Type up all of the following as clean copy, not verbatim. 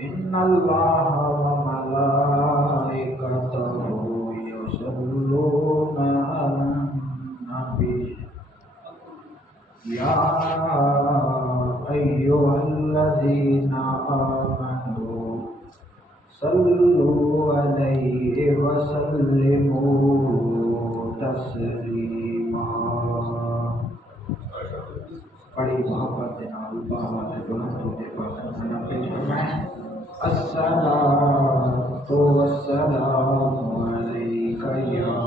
إن الله وملائكته يصلون على النبي يا أيها الذين آمنوا صلوا عليه وسلموا تسلیما. بڑی محبت کے نال بابا نے بلند ہوتے پاسنا پیش فرمائے الصلاۃ والسلام علیک یا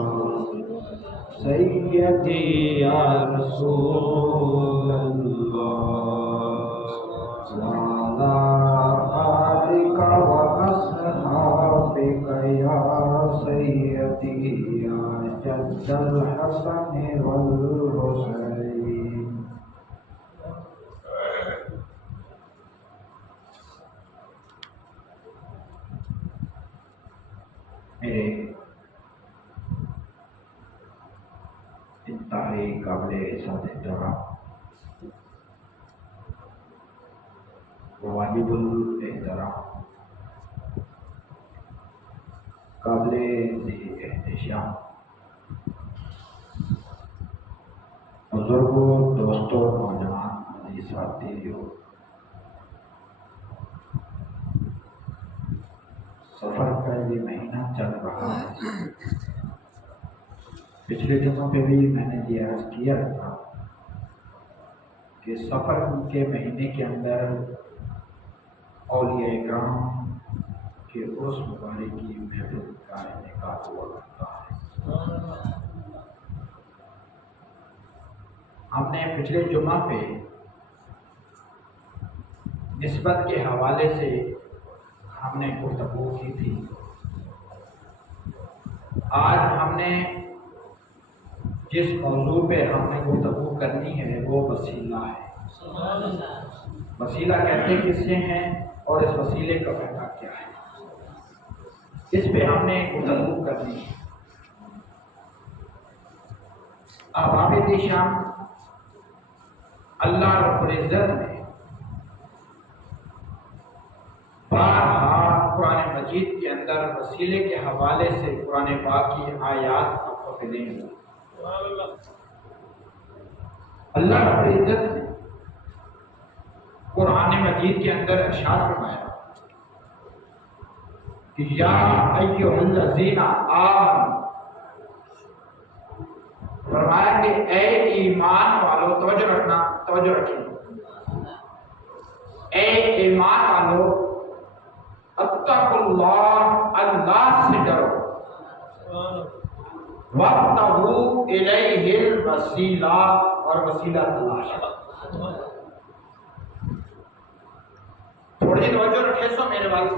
سیدی یا رسول اللہ وعلی آلک وأصحابک یا سیدی یا جد الحسن والحسین. میرے انتہائی قابل عزت احترام واجب الاحترام قابل احتشام بزرگوں، دوستوں، نوجوان، عزیز ساتھیوں، سفر کا یہ مہینہ چل رہا ہے. پچھلے دنوں پہ بھی میں نے یہ عرض کیا تھا کہ سفر کے مہینے کے اندر اولیاء کرام کے اس مبارک کی محفل کا انعقاد ہوا کرتا ہے. ہم نے پچھلے جمعہ پہ نسبت کے حوالے سے ہم نے گفتگو کی تھی. آج ہم نے جس موضوع پہ ہم نے گفتگو کرنی ہے وہ وسیلہ ہے. وسیلہ کہتے کس سے ہیں اور اس وسیلے کا فائدہ کیا ہے، اس پہ ہم نے گفتگو کرنی ہے. احباب شام، اللہ رب العزت نے بارہا قرآن مجید کے اندر وسیلے کے حوالے سے قرآن پاک کی آیات آپ کو دیں گے. اللہ رب العزت نے قرآن مجید کے اندر ارشاد فرمایا کہ یا ایھا الذین آمنوا، فرمایا کہ اے ایمان والو، توجہ رکھنا، توجہ رکھیں، اے ایمان والو، اتقوا اللہ، اللہ سے ڈرو، وابتغوا الیہ الوسیلہ، اور وسیلہ تلاش کرو. تھوڑی سی توجہ رکھے سو میرے والد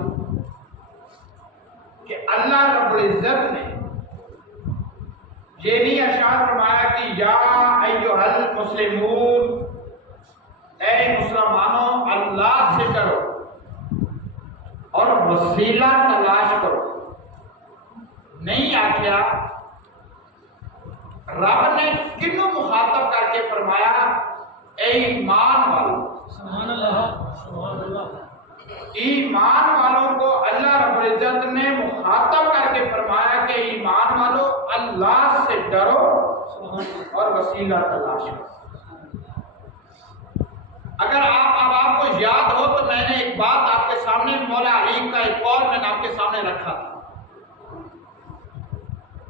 کہ اللہ رب العزت نے یہ نہیں ارشاد فرمایا کہ یا ایھا المسلمون، اے مسلمانوں اللہ سے ڈرو اور وسیلہ تلاش کرو. نہیں آخیا. رب نے کنوں مخاطب کر کے فرمایا اے ایمان والوں. سبحان اللہ، سبحان اللہ. ایمان والوں کو اللہ رب العزت نے مخاطب کر کے فرمایا کہ ایمان والوں اللہ سے ڈرو اور وسیلہ تلاش کرو. اگر آپ کو یاد ہو تو میں نے ایک بات آپ کے سامنے مولا علی کا ایک قول میں نے آپ کے سامنے رکھا تھا.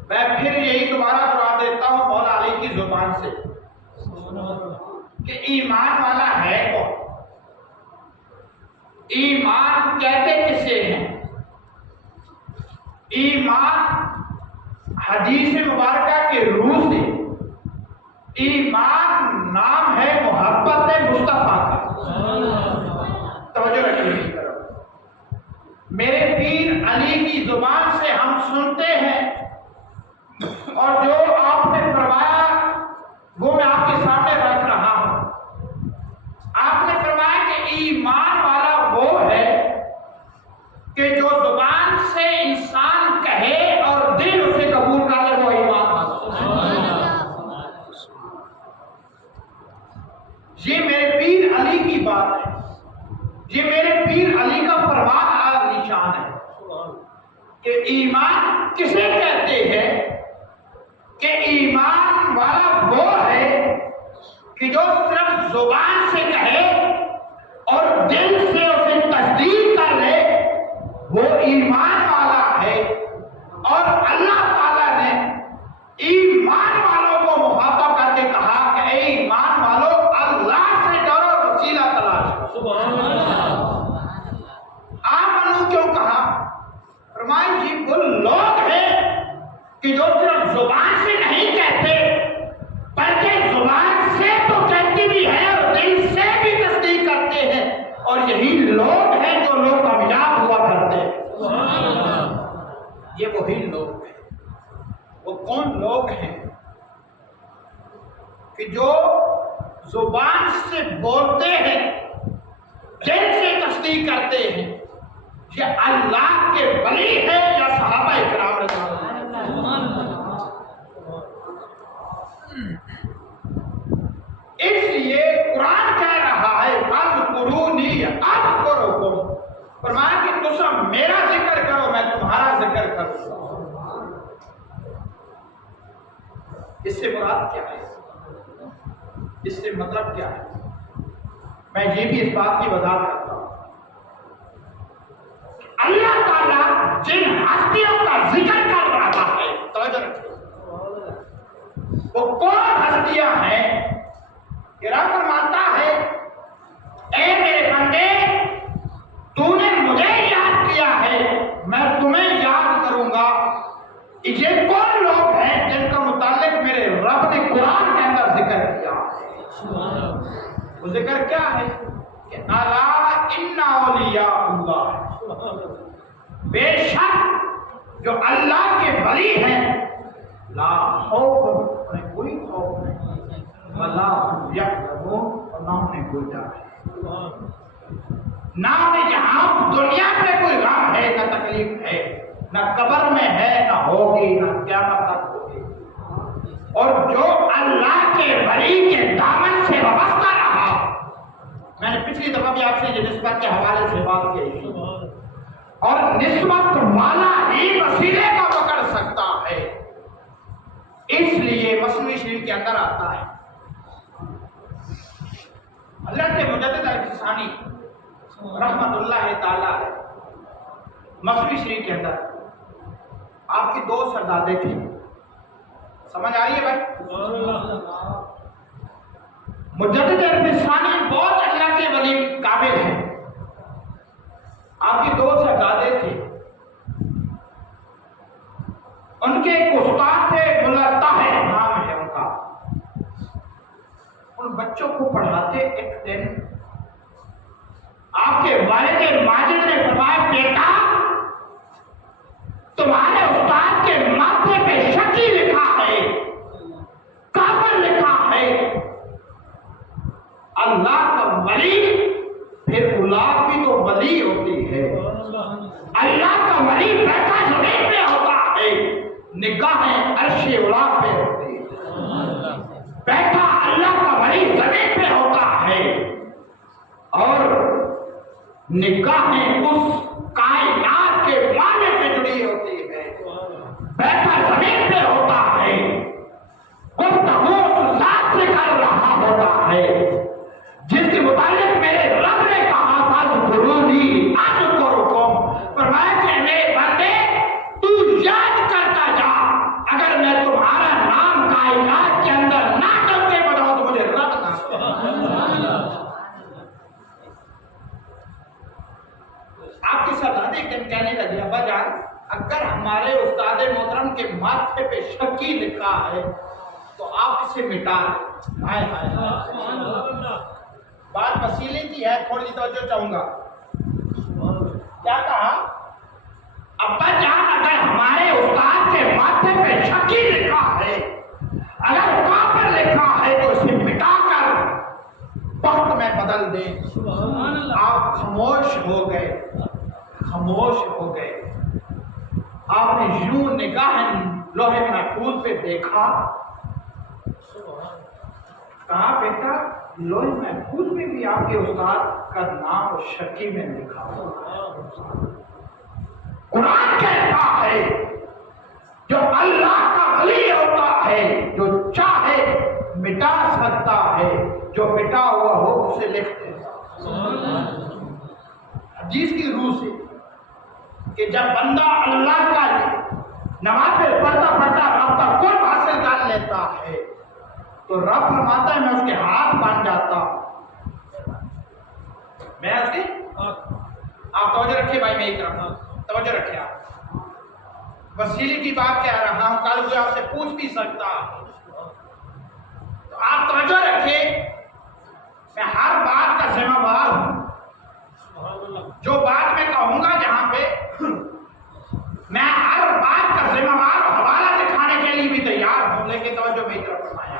میں پھر یہی دوبارہ دہرا دیتا ہوں مولا علی کی زبان سے کہ ایمان والا ہے کون؟ ایمان کہتے کسے ہیں؟ ایمان حدیث مبارکہ کے روح سے ایمان نام ہے محبت مصطفیٰ کا. توجہ رکھیے اس طرف. میرے پیر علی کی زبان سے ہم سنتے ہیں اور جو آپ نے فرمایا وہ میں آپ کے سامنے رکھ رہا ہوں. آپ نے فرمایا کہ ایمان والا وہ ہے کہ جو زبان سے انسان کہے اور دل اسے قبول کر لے، وہ ایمان والا. یہ میرے پیر علی کی بات ہے. یہ میرے پیر علی علی کا فرمان اعلیٰ نشان ہے کہ ایمان کسے کہتے ہیں کہ ایمان والا وہ ہے کہ جو صرف زبان سے کہے اور دل سے اسے تصدیق کر لے، وہ ایمان والا ہے۔ اور اللہ تعالیٰ نے ایمان والوں کو مخاطب کر کے کہا کہ اے ایمان والوں، اللہ سے ڈرو اور وسیلہ تلاش کرو۔ آمنو کیوں کہا؟ فرمایا جی وہ لوگ ہیں کہ جو صرف زبان سے نہیں کہتے بلکہ زبان سے تو کہتی بھی ہے اور دل سے بھی تصدیق کرتے ہیں، اور یہی لوگ ہیں جو لوگ کامیاب ہوا کرتے ہیں۔ یہ وہی لوگ ہیں۔ وہ کون لوگ ہیں کہ جو زبان سے بولتے ہیں، دل سے تصدیق کرتے ہیں؟ یہ اللہ کے ولی ہے یا صحابہ اکرام رضی اللہ عنہ؟ اس لیے قرآن کہہ رہا ہے اذکرونی اذکرکم، فرمایا کہ تم میرا ذکر کرو میں تمہارا ذکر کروں۔ اس سے مراد کیا ہے؟ اس سے مطلب کیا ہے؟ میں یہ بھی اس بات کی وضاحت کرتا ہوں۔ اللہ تعالیٰ جن ہستیوں کا ذکر کر رہا ہے، توجہ رکھیں، وہ کون ہستیاں ہیں؟ رب فرماتا ہے اے میرے بندے، تو نے مجھے یاد کیا ہے، میں تمہیں یاد کروں گا۔ یہ کون لوگ ہیں جن کا متعلق میرے رب نے قرآن کے اندر ذکر کیا ہے؟ وہ ذکر کیا ہے کہ الا ان اولیاء اللہ، بے شک جو اللہ کے ولی ہیں، لا خوف، انہیں کوئی خوف نہیں، ولا هم يحزنون، اور نہ انہیں کوئی ڈر ہے، نہ انہیں جہاں دنیا پہ کوئی غم ہے، نہ تکلیف ہے، نہ قبر میں ہے، نہ ہوگی، نہ قیامت تک ہوگی۔ اور جو اللہ کے ولی کے دامن سے وابستہ رہا، میں نے پچھلی دفعہ بھی آپ سے یہ نسبت کے حوالے سے بات کی تھی، اور نسبت والا ہی وسیلے کا پکڑ سکتا ہے، اس لیے مصنوعی شریف کے اندر آتا ہے حضرت مجدد الفسانی رحمت اللہ تعالی مصنوعی شریف کے اندر آپ کی دو شہزادے تھے، سمجھ آ رہی ہے بھائی؟ مجدد الفسانی بہت اللہ کے ولی قابل ہیں، آپ کی دو شہزادے تھے، ان کے ایک استاد تھے، ملا طاہر نام ہے ان کا، ان بچوں کو پڑھاتے۔ ایک دن آپ کے والد ماجد نے فرمایا بیٹا تمہارے استاد کے ماتھے پہ شکی لکھا ہے، کافر لکھا ہے۔ اللہ کا ولی پھر اولاد بھی تو ولی ہوتی ہے، اللہ کا ولی بیٹا زمین پہ ہوتا ہے، نگاہیں عرش اولاد پہ ہوتی ہے، بیٹا اللہ کا ولی زمین پہ ہوتا ہے، اور نگاہیں اس کائنات کے مالک سے جڑی ہوتی ہے، بیٹا زمین پہ ہوتا ہے، گفتگو اس ذات سے کر رہا ہوتا ہے جس کے متعلق میرے رب نے کہا تھا اذکرونی اذکرکم، فرمایا کہ میرے بندے تو یاد کرتا جا، اگر میں تمہارا نام کائنات کے اندر نہ کر کے بتاؤں تو مجھے رب نہ آپ کی شہزادی کہنے لگی ابا جان اگر ہمارے استاد محترم کے ماتھے پہ شکی لکھا ہے تو آپ اسے مٹا دیں۔ ہائے ہائے، بات وسیلے کی ہے، تھوڑی توجہ چاہوں گا۔ کیا کہا؟ ابا جان اگر ہمارے استاد کے ماتھے پہ شکی لکھا ہے، اگر کافر لکھا ہے تو اسے مٹا کر وقت میں بدل دیں۔ آپ خاموش ہو گئے، خاموش ہو گئے۔ آپ نے یوں نگاہ لوہے محفوظ پہ دیکھا، کہا بیٹا لوح محفوظ میں بھی آپ کے استاد کا نام شکی میں لکھا ہوا۔ قرآن کہتا ہے جو اللہ کا ولی ہوتا ہے جو چاہے مٹا سکتا ہے، جو مٹا ہوا ہو اسے لکھ دیتا۔ حدیث کی روح سے کہ جب بندہ اللہ کا نماز پڑھتا رب کا قرب حاصل کر لیتا ہے تو رب فرماتا ہے میں اس کے ہاتھ بن جاتا ہوں، میں اس کے آپ توجہ رکھیے بھائی، میں توجہ رکھیے، آپ وسیلے کی بات کہہ رہا ہوں، کل کوئی آپ سے پوچھ بھی سکتا، تو آپ توجہ رکھیے، میں ہر بات کا ذمہ دار ہوں، جو بات میں کہوں گا جہاں پہ میں ہر بات کا ذمہ دار حوالہ دکھانے کے لیے بھی تیار ہوں، لیکن توجہ میری طرف فرمایا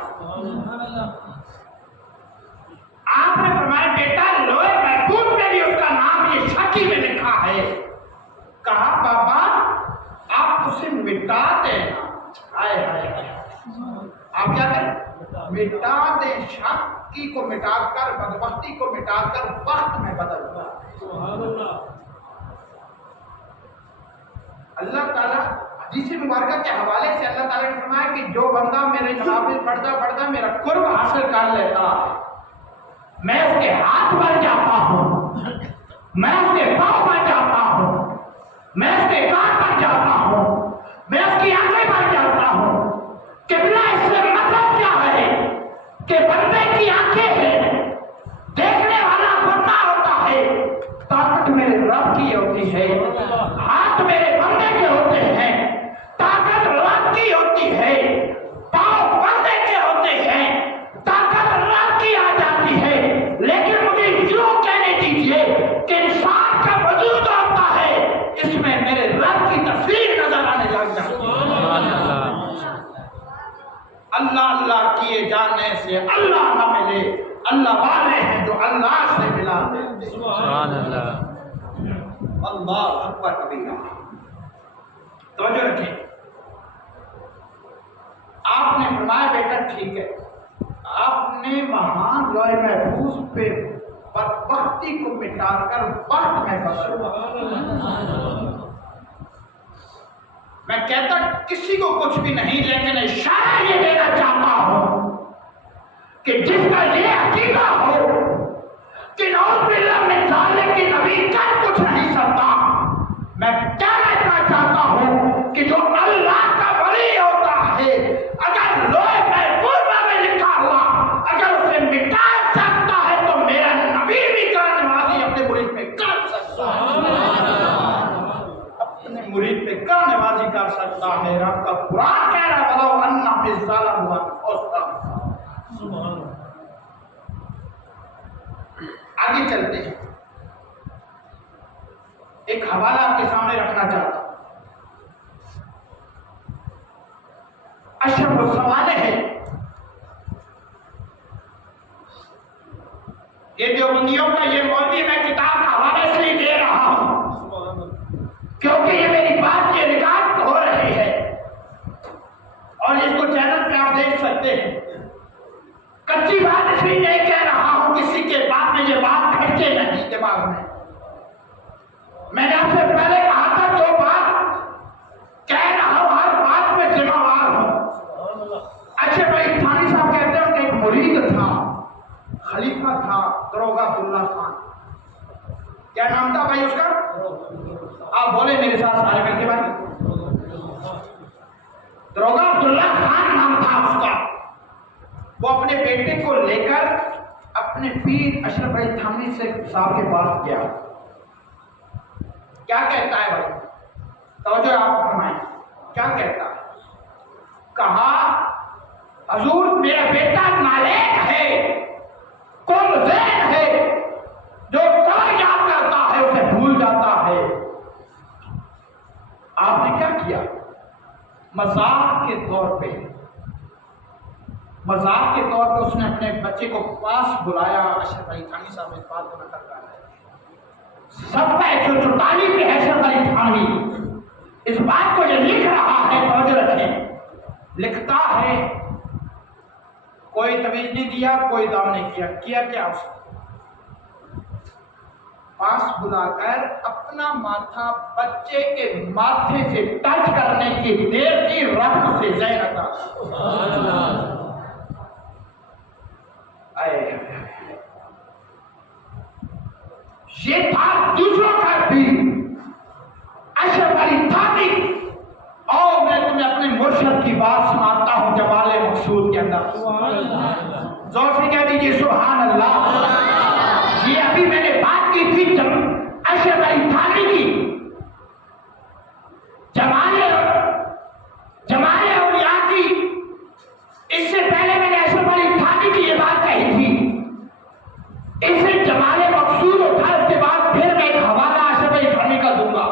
آپ نے فرمایا بیٹا لوح محفوظ میں بھی اس کا نام یہ شکی میں لکھا ہے۔ کہا بابا آپ اسے مٹا دینا، ہائے ہائے آپ کیا کریں، مٹا دیں، شکی کو مٹا کر بدبختی کو مٹا کر وقت میں بدل دیں۔ اللہ تعالیٰ حدیث مبارکہ کے حوالے سے اللہ تعالیٰ نے فرمایا کہ جو بندہ میرے نوافل پڑھتا میرا قرب حاصل کر لیتا ہے، میں اس کے ہاتھ بن جاتا ہوں، میں اس کے پاؤں بن جاتا ہوں، میں اس کے کان بن جاتا ہوں، میں اس کی آنکھیں بن جاتا ہوں۔ قبلہ اس سے مطلب کیا ہے کہ بندے کی آنکھیں ہیں، دیکھنے والا بندہ ہوتا ہے، طاقت میرے رب کی ہوتی ہے، ہاتھ میرے بندے کے ہوتے ہیں، طاقت رب کی ہوتی ہے، پاؤں بندے کے ہوتے ہیں، طاقت رب کی آ جاتی ہے۔ لیکن مجھے یوں کہنے دیجئے کہ انسان کا وجود ہوتا ہے، اس میں میرے رب کی تصویر نظر آنے لگ جاتی ہے۔ اللہ اللہ کیے جانے سے اللہ نہ ملے، اللہ والے ہیں جو اللہ سے ملا دیتے۔ سبحان اللہ، اللہ اکبر کبیرہ۔ توجہ رکھیں، آپ نے فرمایا بیٹا ٹھیک ہے، آپ نے مہان لوح محفوظ پہ بدبختی کو مٹا کر وقت میں بدل دیا۔ میں کہتا کسی کو کچھ بھی نہیں، لیکن اشارہ یہ دینا چاہتا ہوں کہ جس کا یہ عقیدہ ہو کہ نعوذ باللہ من ذالک کہ نبی کر کچھ نہیں سکتا، میں کہنا چاہتا ہوں کہ جو اللہ کا ولی ہوتا ہے اگر لوح محفوظ میں لکھا ہوا اگر اسے مٹا سکتا ہے تو میرا نبی بھی کا نوازی اپنے مرید پہ کر سکتا ہے، اپنے مرید پہ کا نوازی کر سکتا ہے۔ رب کا قرآن کہہ رہا ہے وَلَوْ أَنَّهُمْ إِذْ ظَلَمُوا أَنفُسَهُمْ۔ آگے چلتے ہیں، ایک حوالہ آپ کے سامنے رکھنا چاہتا ہوں۔ اشرف الصوالح ہے، یہ دیوبندیوں کا یہ مولوی میں کتاب کا حوالے سے ہی دے رہا ہوں کیونکہ یہ میری بات یہ ریکارڈ ہو رہی ہے اور اس کو چینل پہ آپ دیکھ سکتے ہیں۔ کچی بات اس لیے نہیں کہہ رہا ہوں کسی کے بعد میں یہ بات کھڑکے نہیں دماغ میں نے آپ سے پہلے کہا تھا جو بات کہہ رہا ہوں ہر بات میں ذمہ دار ہوں۔ اچھا بھائی تھانی صاحب کہتے ہیں کہ ایک مرید تھا، خلیفہ تھا دروگا عبداللہ خان، کیا نام تھا بھائی اس کا؟ آپ بولے میرے ساتھ سارے مل کے بھائی، دروگا عبداللہ خان نام تھا اس کا۔ وہ اپنے بیٹے کو لے کر اپنے پیر اشرف علی تھانوی سے صاحب کے پاس گیا، کیا کہتا ہے بھائی توجہ آپ فرمائیں، کیا کہتا ہے؟ کہا حضور میرا بیٹا نالائق ہے، کم ذہن ہے، جو سب یاد کرتا ہے اسے بھول جاتا ہے۔ آپ نے کیا کیا؟ مذاق کے طور پہ اس نے اپنے بچے کو پاس بلایا، اشرف علی تھانوی صاحب اس بات کو نقل کر رہے ہیں، سب کا 144 پہ اشرف علی تھانوی اس بات کو یہ لکھ رہا ہے، توجہ رکھیں، لکھتا ہے کوئی تمیز نہیں دیا، کوئی دام نہیں کیا. کیا کیا اس نے؟ پاس بلا کر اپنا ماتھا بچے کے ماتھے سے ٹچ کرنے کی دیر کی رقم سے زہر عطا. یہ تھا دوسروں کا بھی اشرف علی تھانوی. اور میں تمہیں اپنے مرشد کی بات سناتا ہوں جمال مقصود کے اندر. زور سے کہہ دیجیے سبحان اللہ. یہ ابھی میں نے بات کی تھی اشرف علی تھانوی کی، جمال اولیاء کی. اس سے پہلے میں نے اشرف علی تھانوی کی یہ بات کہی تھی. اس سے جمال مقصود اٹھا. اس کے بعد پھر میں ایک حوالہ اشرف علی تھانوی کا دوں گا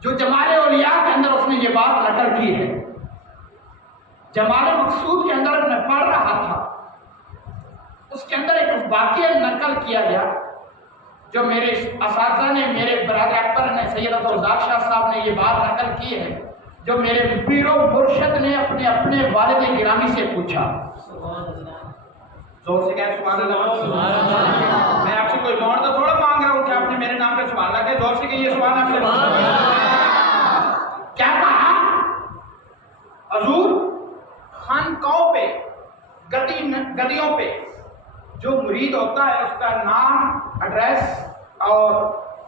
جو جمال اولیاء کے اندر اس نے یہ بات نقل کی ہے. جمال مقصود کے اندر میں پڑھ رہا تھا، اس کے اندر ایک واقعہ نقل کیا گیا جو میرے اساتذہ نے، میرے برادر اکبر نے، سید عبدالرزاق شاہ صاحب نے یہ بات نقل کی ہے، جو میرے پیر و مرشد نے اپنے والد گرامی سے پوچھا. زور سے کہہ سبحان اللہ. میں آپ سے کوئی دور تو تھوڑا مانگ رہا ہوں کہ آپ نے میرے نام پہ سبحان اللہ کہے. زور سے کہیے سبحان اللہ. کیا کہا حضور؟ خانقاہوں پہ، گدیوں پہ جو مرید ہوتا ہے اس کا نام، ایڈریس اور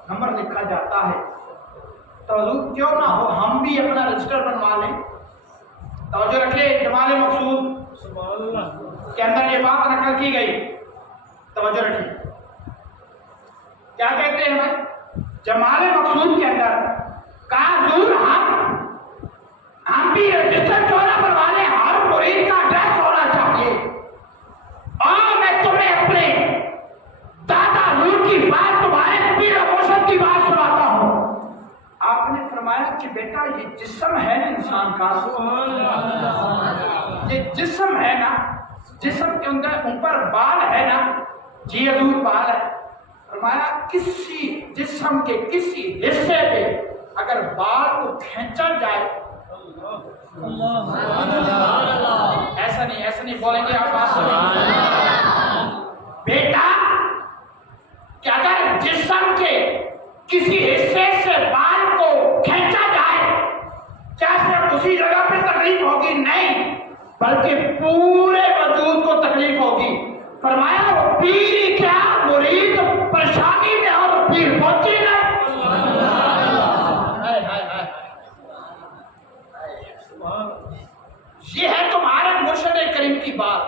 نمبر لکھا جاتا ہے. تو حضور کیوں نہ ہو ہم بھی اپنا رجسٹر بنوا لیں. توجہ رکھیے، جمال مقصود کے اندر یہ بات نقل کی گئی. توجہ رکھیے کیا کہتے ہیں بھائی جمال مقصود کے اندر. کہا حضور ہم بھی رجسٹر کیوں نہ بنوا لیں، ہر مرید کا ایڈریس ہونا چاہیے. اور میں تمہیں اپنے دادا حضور کی بات، تمہارے پیر و مرشد کی بات سناتا ہوں. آپ نے فرمایا کہ بیٹا یہ جسم ہے نا انسان کا، یہ جسم ہے نا، جسم کے اندر اوپر بال ہے نا. جی حضور بال ہے. فرمایا کسی جسم کے کسی حصے پہ اگر بال کو کھینچا جائے، ایسا نہیں بولیں گے آپ. بیٹا کہ اگر جسم کے کسی حصے سے بال کو کھینچا جائے، کیا صرف اسی جگہ پہ تکلیف ہوگی؟ نہیں، بلکہ پورے وجود کو تکلیف ہوگی. فرمایا وہ پیر کیا مرید پریشانی میں اور پیر پہنچی نہیں. یہ ہے تمہارے مرشد کریم کی بات.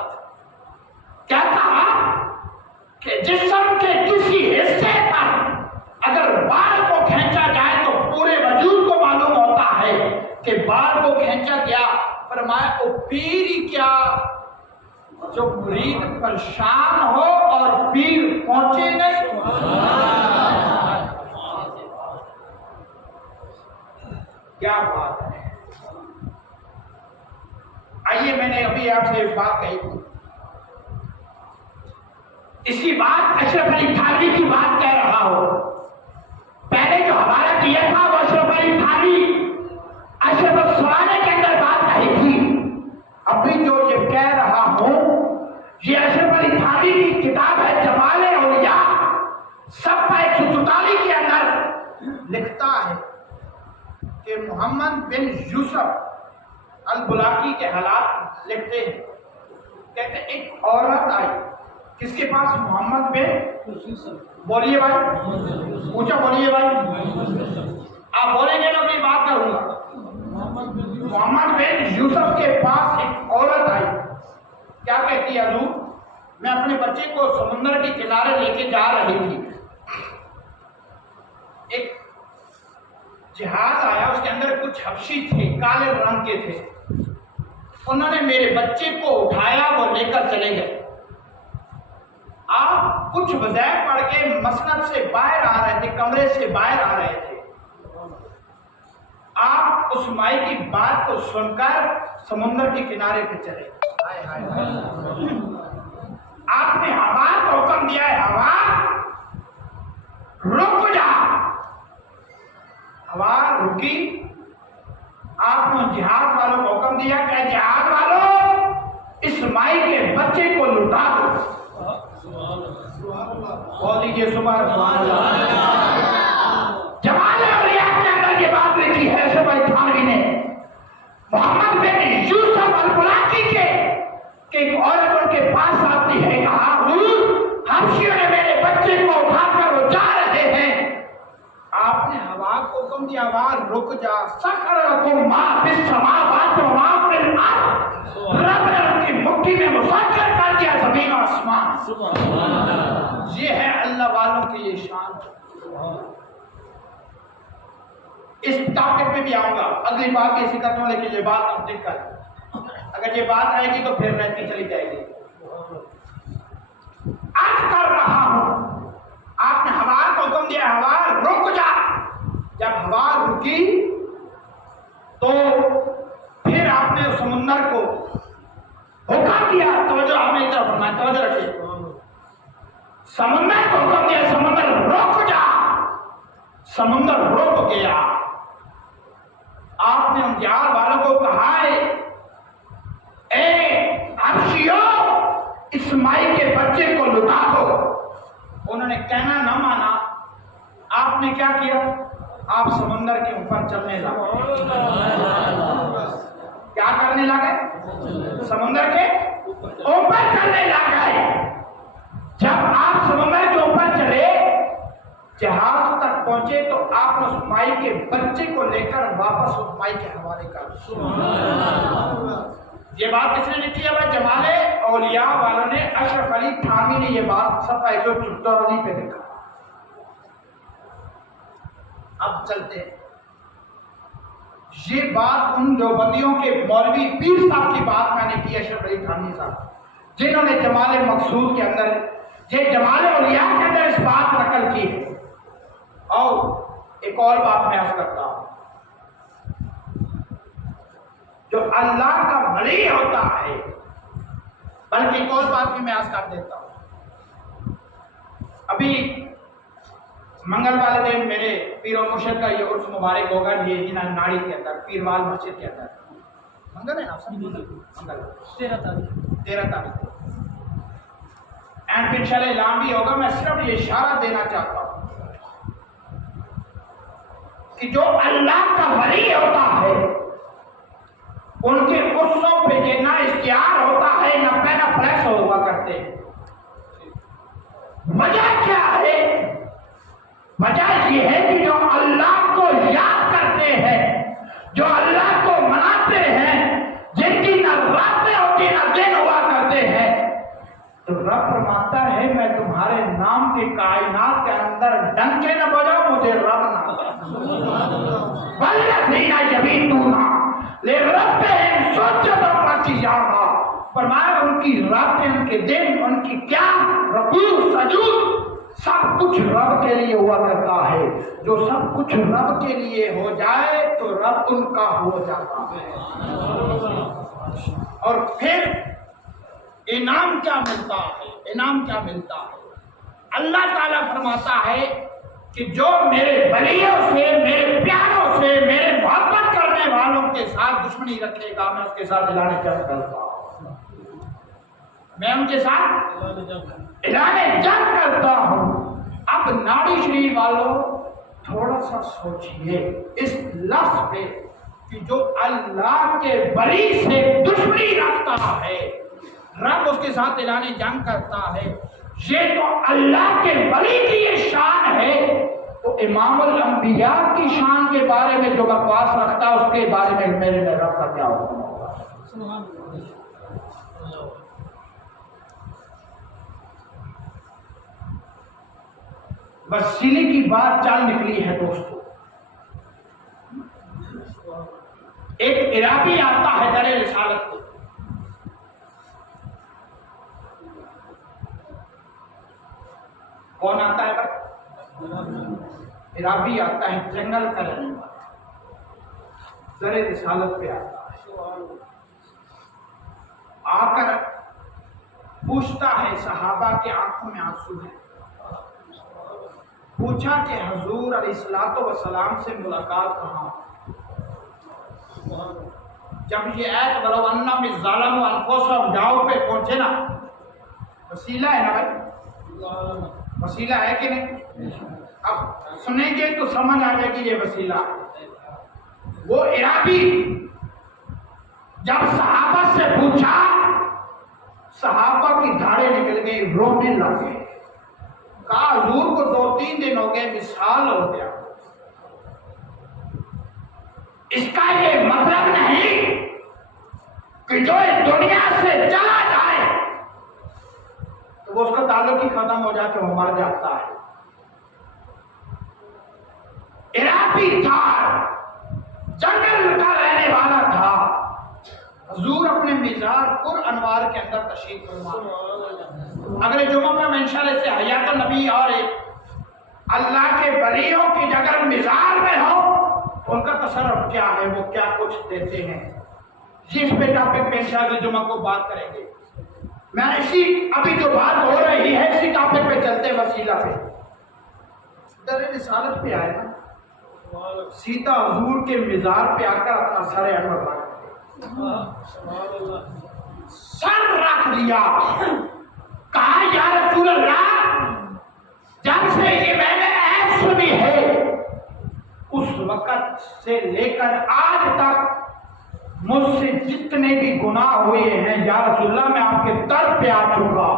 کیا کہا کہ جسم کے کسی حصے پر اگر بال کو کھینچا جائے تو پورے وجود کو معلوم ہوتا ہے کہ بال کو کھینچا گیا. فرمایا وہ پیر کیا جو مرید پریشان ہو اور پیر پہنچے نہیں. کیا بات ہے. آئیے میں نے ابھی آپ سے ایک بات کہی تھی، اسی بات اشرف علی تھانوی کی بات کہہ رہا ہوں. پہلے جو حوالہ کیا تھا وہ اشرف علی تھانوی اشرف السوالے کے اندر بات کہی تھی. ابھی جو یہ کہہ رہا ہوں یہ اشرف علی تھانوی کی کتاب ہے جمال اولیاء، صفحہ 144 کے اندر لکھتا ہے کہ محمد بن یوسف البلاقی کے حالات لکھتے ہیں. کہتے ہیں ایک عورت آئی کس کے پاس؟ محمد بن، بولیے بھائی، اونچا بولیے بھائی، آپ بولیں گے میں اپنی بات کروں گا. محمد بن یوسف کے پاس ایک عورت آئی. کیا کہتی ہے حضور؟ میں اپنے بچے کو سمندر کے کنارے لے کے جا رہی تھی. ایک جہاز آیا، اس کے اندر کچھ حبشی تھے، کالے رنگ کے تھے. انہوں نے میرے بچے کو اٹھایا، وہ لے کر چلے گئے. آپ کچھ وظائف پڑھ کے مسند سے باہر آ رہے تھے، کمرے سے باہر آ رہے تھے. آپ اس مائی کی بات کو سن کر سمندر کے کنارے پہ چلے. آپ نے ہوا کو حکم دیا ہے، ہوا رک جا. ہوا رکی. آپ نے جہاز والوں کو حکم دیا کہ جہاز والوں اسماعیل کے بچے کو لٹا دو. بول دیجیے سبحان اللہ. جمال اولیاء کے اندر یہ بات لکھی ہے شبیر تھانوی نے محمد بن یوسف البلاقی کے کہ ایک عورت ان کے پاس آتی ہے, کہا حضور حبشیوں نے میرے بچے کو اٹھا کر وہ جا رہے ہیں. آپ نے ہوا کو حکم دیا, ہوا رک جا. سخر لکم ما فی السماوات و ما فی الارض, رب نے ان کی مٹھی میں مسخر کر دیا زمین و آسمان. یہ ہے اللہ والوں کی یہ شان. اس ٹاپک پہ بھی آؤں گا, اگلی بات کی اسی کرتا ہوں, لیکن یہ بات آپ دیکھ کر اگر یہ بات رہے گی تو پھر رہتی چلی جائے گی. عرض کر رہا ہوں آپ نے ہوا کو حکم دیا ہوا رک جا. جب ہوا رکی تو پھر آپ نے سمندر کو حکم دیا, توجہ آپ نے ادھر فرمایا, توجہ رکھیے, سمندر کو حکم دیا سمندر رک جا. سمندر رک گیا. آپ نے ان جہار والوں کو کہا ہے اے حبشیوں اسماعیل کے بچے کو لٹا دو. انہوں نے کہنا نہ مانا. آپ نے کیا کیا؟ آپ سمندر کے اوپر چلنے لگے. کیا کرنے لگے؟ سمندر کے اوپر چلنے لگے. جب آپ سمندر کے اوپر چلے جہاز تک پہنچے تو آپ نے اسماعیل کے بچے کو لے کر واپس اسماعیل کے حوالے کر. یہ بات کس نے لکھی ہے؟ جمال اولیاء والوں نے, اشرف علی تھانوی نے یہ بات صفحہ 174 پہ لکھا. اب چلتے ہیں. یہ بات ان دیوبندیوں کے مولوی پیر صاحب کی بات میں نے کی, اشرف علی تھانوی صاحب, جنہوں نے جمال مقصود کے اندر, یہ جمال اولیاء کے اندر اس بات نقل کی ہے. اور ایک اور بات میں عرض کرتا ہوں, جو اللہ کا ولی ہوتا ہے, بلکہ ایک اور بات بھی میں عرض کر دیتا ہوں. ابھی منگل والے دن میرے پیر و مرشد کا یہ عرس مبارک ہوگا, یہ ناڑی کے اندر پیروال مسجد کے اندر. منگل ہے نا, منگل 13 تاریخ اینڈ پھر انشاءاللہ اعلان بھی ہوگا. میں صرف یہ اشارہ دینا چاہتا ہوں کہ جو اللہ کا ولی ہوتا ہے ان کے عرصوں پہ یہ نہ اشتہار ہوتا ہے نہ پہلا فلیکس ہوا کرتے ہیں. وجہ کیا ہے؟ وجہ یہ ہے کہ جو اللہ کو یاد کرتے ہیں, جو اللہ کو مناتے ہیں, جن کی نہ راتیں ہوتی نہ دن ہوا کرتے ہیں, تو رب فرماتا ہے میں تمہارے نام کی کائنات کے اندر ڈنکے نہ بجاؤ, مجھے رب نہ والذین یبیتون لربہم سجدا وقیاما. فرمایا ان کی راتیں, ان کے دن, ان کی قیام, رکوع, سجود سب کچھ رب کے لیے ہوا کرتا ہے. جو سب کچھ رب کے لیے ہو جائے تو رب ان کا ہو جاتا ہے. اور پھر انعام کیا ملتا ہے؟ انعام کیا ملتا ہے؟ اللہ تعالیٰ فرماتا ہے کہ جو میرے ولیوں سے, میرے پیاروں سے, میرے محبت کرنے والوں کے ساتھ دشمنی رکھے گا, میں اس کے ساتھ اعلان جنگ کرتا ہوں. میں ان کے ساتھ اعلان جنگ کرتا ہوں. اب ناڑی شریف والوں تھوڑا سا سوچئے اس لفظ پہ کہ جو اللہ کے ولی سے دشمنی رکھتا ہے رب اس کے ساتھ اعلان جنگ کرتا ہے. یہ تو اللہ کے ولی کی یہ شان ہے, تو امام الانبیاء کی شان کے بارے میں جو بکواس رکھتا ہے اس کے بارے میں میرے رب کا کیا حکم ہوگا؟ وسیلے کی بات چل نکلی ہے دوستو. ایک عراقی آتا ہے در رسالت کو, کون آتا ہے بھائی؟ عراقی آتا ہے, جنگل کا رہنے والا, در رسالت پہ آتا ہے. آ کر پوچھتا ہے, صحابہ کے آنکھوں میں آنسو ہے. پوچھا کہ حضور علیہ الصلوۃ والسلام سے ملاقات کہاں؟ جب یہ آیت ولو انہم اذ ظلموا انفسہم جاؤ پہ پہنچے نا، وسیلہ ہے نا بھائی، وسیلہ ہے کہ نہیں؟ اب سنیں گے تو سمجھ آ جائے گی یہ وسیلہ ہے۔ وہ عرابی جب صحابہ سے پوچھا، صحابہ کی دھاڑیں نکل گئی، رونے لگ گئے، کہا حضور کو 2-3 دن ہو گئے، وصال ہو گیا۔ اس کا یہ مطلب نہیں کہ جو اس دنیا سے چلا جائے تو وہ اس کا تعلق ہی ختم ہو جاتا ہے، وہ مر جاتا ہے۔ عراقی تھا، جنگل کا رہنے والا تھا، حضور اپنے مزار پر انوار کے اندر تشریف فرما۔ اگلے جمعہ میں انشاءاللہ سے حیات النبی اور اللہ کے ولیوں کی اگر مزار میں ہو ان کا تصرف کیا ہے، وہ کیا کچھ دیتے ہیں، جس پہ ٹاپک پہ انشاءاللہ جمعہ کو بات کریں گے۔ میں اسی ابھی جو بات ہو رہی ہے اسی ٹاپک پہ چلتے وسیلہ پہ، در رسالت پہ آئے نا، سیدھا حضور کے مزار پہ آ کر اپنا سر انور سر رکھ دیا، کہا یا رسول اللہ جب سے یہ میں نے عیب سنی ہے اس وقت سے لے کر آج تک مجھ سے جتنے بھی گناہ ہوئے ہیں یا رسول اللہ میں آپ کے در پہ آ چکا۔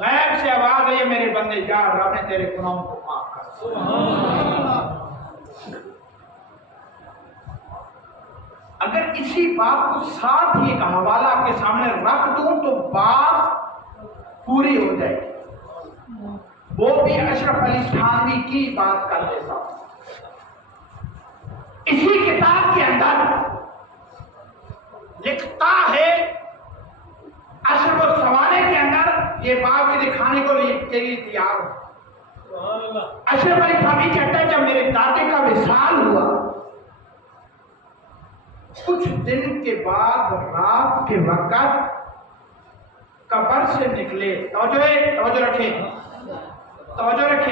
غیب سے آواز ہے میرے بندے جا، رب نے تیرے گناہوں کو معاف کر۔ اگر اسی بات کو ساتھ ہی ایک حوالہ آپ کے سامنے رکھ دوں تو بات پوری ہو جائے گی۔ وہ بھی اشرف علی تھانوی کی بات کر دیتا ہوں۔ اسی کتاب کے اندر لکھتا ہے، اشرف السوانے کے اندر یہ بات بھی دکھانے کو کے لیے تیار ہوں۔ اشرف علی تھانوی کہتا ہے جب میرے دادے کا وصال ہوا کچھ دن کے بعد رات کے وقت قبر سے نکلے، توجہ رکھیں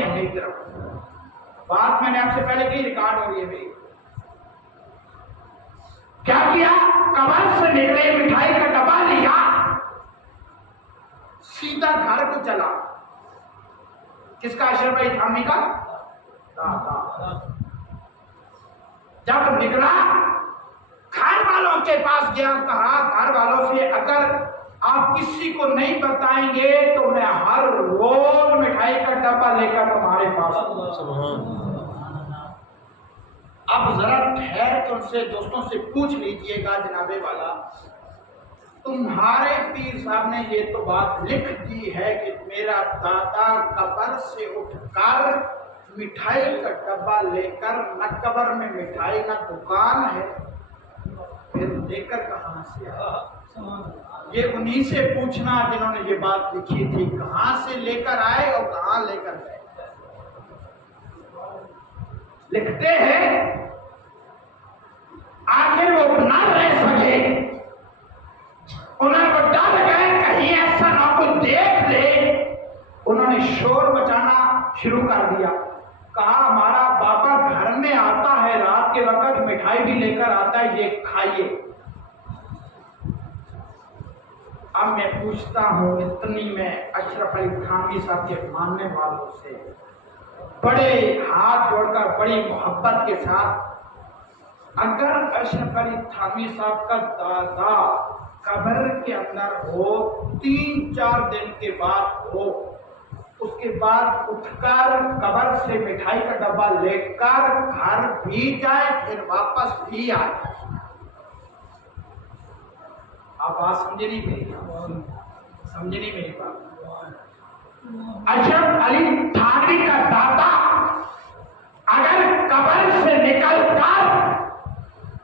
میری طرف، بات میں نے آپ سے پہلے کی ریکارڈ ہو رہی ہے میری۔ کیا کیا؟ قبر سے نکلے، مٹھائی کا ڈبہ لیا، سیدھا گھر کو چلا۔ کس کا؟ اشرف علی تھانوی کا دادا۔ جب نکلا گھر والوں کے پاس گیا، کہا گھر والوں سے اگر آپ کسی کو نہیں بتائیں گے تو میں ہر روز مٹھائی کا ڈبہ لے کر تمہارے پاس اب ذرا ٹھہر کر ان سے دوستوں سے پوچھ لیجئے گا جناب والا، تمہارے پیر صاحب نے یہ تو بات لکھ دی ہے کہ میرا دادا قبر سے اٹھ کر مٹھائی کا ڈبہ لے کر، نہ قبر میں مٹھائی نہ دکان ہے، پھر لے کر کہاں سے آیا؟ یہ انہی سے پوچھنا جنہوں نے یہ بات لکھی تھی، کہاں سے لے کر آئے اور کہاں لے کر گئے۔ لکھتے ہیں آخر وہ نہ رہ سکے، انہیں وہ ڈر گئے کہیں ایسا نہ کوئی دیکھ لے، انہوں نے شور مچانا شروع کر دیا، کہا ہمارا باپا گھر میں آتا ہے رات کے وقت، مٹھائی بھی لے کر آتا ہے، یہ کھائیے۔ اب میں پوچھتا ہوں اتنی میں اشرف علی تھانوی صاحب کے ماننے والوں سے بڑے ہاتھ جوڑ کر بڑی محبت کے ساتھ، اگر اشرف علی تھانوی صاحب کا دادا قبر کے اندر ہو، 3-4 دن کے بعد ہو، اس کے بعد اٹھ کر قبر سے مٹھائی کا ڈبہ لے کر گھر بھی جائے پھر واپس بھی آئے، آپ بات سمجھے نہیں میری بات؟ اشرف علی تھانوی کا دادا اگر قبر سے نکل کر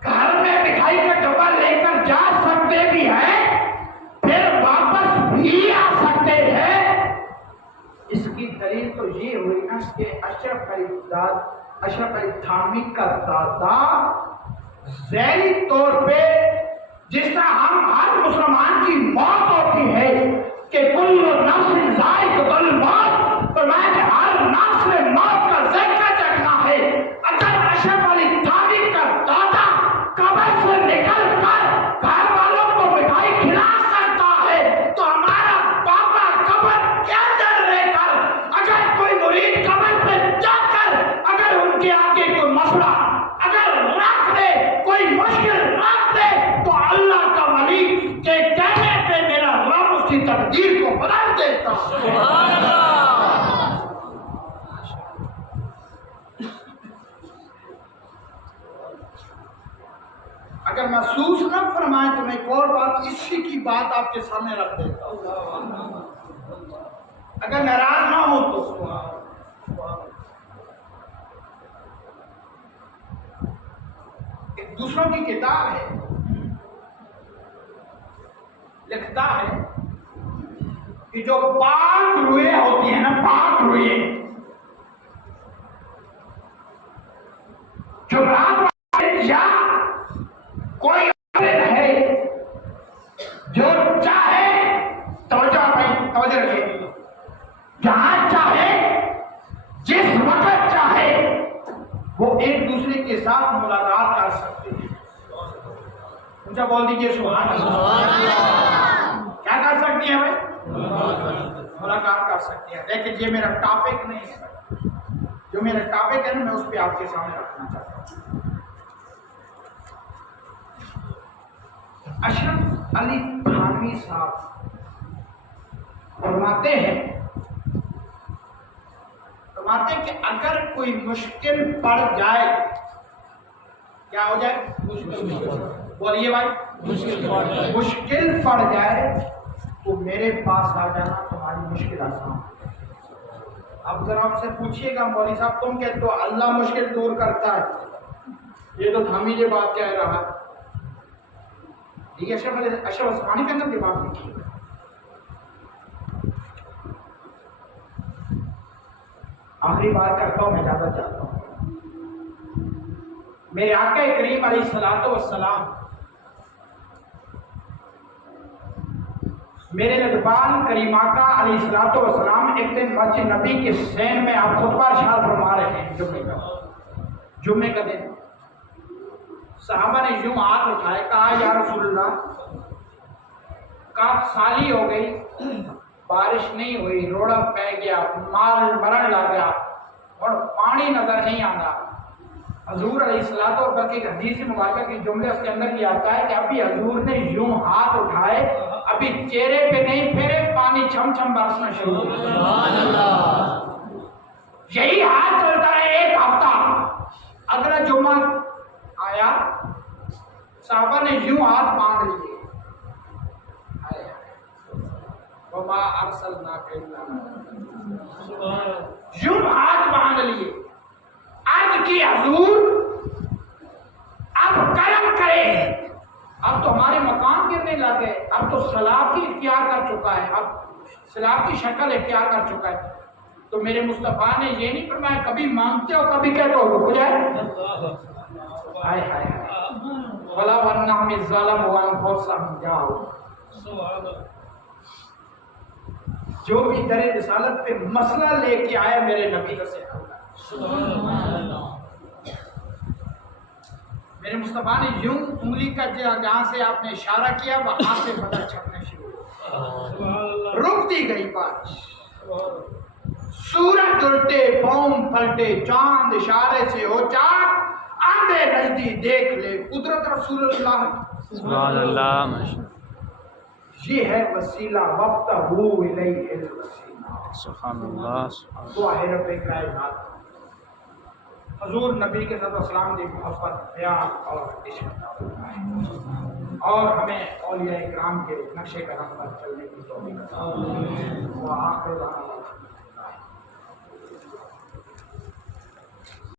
گھر میں مٹھائی کا ڈبہ لے کر جا سکتے بھی ہیں پھر واپس بھی آ سکتے ہیں، اس کی دلیل تو یہ ہوئی نا کہ اشرف علی تھانوی کا دادا ذہنی طور پہ جس طرح ہم ہر مسلمان کی موت ہوتی ہے کہ کل نفس ذائقۃ الموت، فرمایا کہ ہر نفس موت کا ذائقہ چکھنا ہے، اگر اشرف علی تھانوی کا دادا محسوس نہ فرمائیں تو میں ایک اور بات اسی کی بات آپ کے سامنے رکھ دیتا ہوں، اگر ناراض نہ ہو تو ایک دوسروں کی کتاب ہے، لکھتا ہے کہ جو پاک روئے ہوتی ہیں نا، پاک روئے جو رات یا کوئی ہے جو چاہے، توجہ رکھے، جہاں چاہے جس وقت چاہے وہ ایک دوسرے کے ساتھ ملاقات کر سکتے ہیں۔ اونچا بول دیجیے سبحان اللہ۔ کیا کر سکتی ہیں بھائی؟ ملاقات کر سکتی ہیں، لیکن یہ میرا ٹاپک نہیں ہے، جو میرا ٹاپک ہے نا میں اس پہ آپ کے سامنے رکھنا چاہتا ہوں۔ اشرف علی تھانوی صاحب فرماتے ہیں کہ اگر کوئی مشکل پڑ جائے، کیا ہو جائے؟ بولیے بھائی، مشکل پڑ جائے تو میرے پاس آ جانا، تمہاری مشکل آسان۔ اب ذرا ہم سے پوچھیے گا مولوی صاحب تم کہتے ہو اللہ مشکل دور کرتا ہے، یہ تو تھامی یہ بات کہہ رہا ہے، یہ اشرف عثمانی کے اندر یہ بات نہیں کی۔ آخری بات کرتا ہوں، میں اجازت چاہتا ہوں۔ میرے آقا کریم علیہ الصلوۃ والسلام، میرے نجبان کریم آقا علیہ الصلوۃ والسلام ایک دن مسجد نبی کے سین میں آپ خطبہ ارشاد فرما رہے ہیں، جمعے کا دن۔ صحابہ نے یوں ہاتھ اٹھائے، کہا یا رسول اللہ، کاف سالی ہو گئی، بارش نہیں ہوئی، روڑا پہ گیا، مال مرن لگ گیا اور پانی نظر نہیں آتا۔ حضور علیہ الصلوۃ والسلام کی حدیث مبارکہ کے جملے اس کے اندر یہ آتا ہے کہ ابھی حضور نے یوں ہاتھ اٹھائے، ابھی چہرے پہ نہیں پھیرے، پانی چھم چھم برسنا شروع ہو گیا۔ سبحان اللہ۔ یہی ہاتھ چلتا ہے ایک ہفتہ۔ اگلا جمعہ آیا، صحابہ نے یوں ہاتھ باندھ لیے، وما ارسلناک الا، یوں ہاتھ باندھ لیے، عرض کی حضور اب کرم کرے، اب تو ہمارے مکان گرنے لگے، اب تو سیلاب کی اختیار کر چکا ہے، اب سیلاب کی شکل اختیار کر چکا ہے۔ تو میرے مصطفیٰ نے یہ نہیں فرمایا کبھی مانگتے ہو کبھی کہتے ہو رک جائے، ہائے ہائے ولا ونہم الظلم وانفسہم جاؤ۔ جو بھی در رسالت پہ مسئلہ لے کے آئے میرے نبی کا سکھایا۔ میرے مصطفیٰ نے یوں انگلی کا جہاں سے آپ نے اشارہ کیا وہاں سے پتہ چھپنے شروع ہو، رک دی گئی بارش، سورج الٹے، قوم پلٹے، چاند اشارے سے ہو چاک، آندھے نزدی دیکھ لے قدرت رسول اللہ سبحان اللہ۔ یہ ہے وسیلہ، وابتغوا الیہ الوسیلہ، سبحان اللہ۔ دعا ہے رب کائنات حضور نبی کے صلی اللہ علیہ وسلم کی محبت، پیار اور عشق اور ہمیں اولیاء کرام کے نقش قدم پر چلنے کی توفیق عطا فرمائے۔ وآخر دعوانا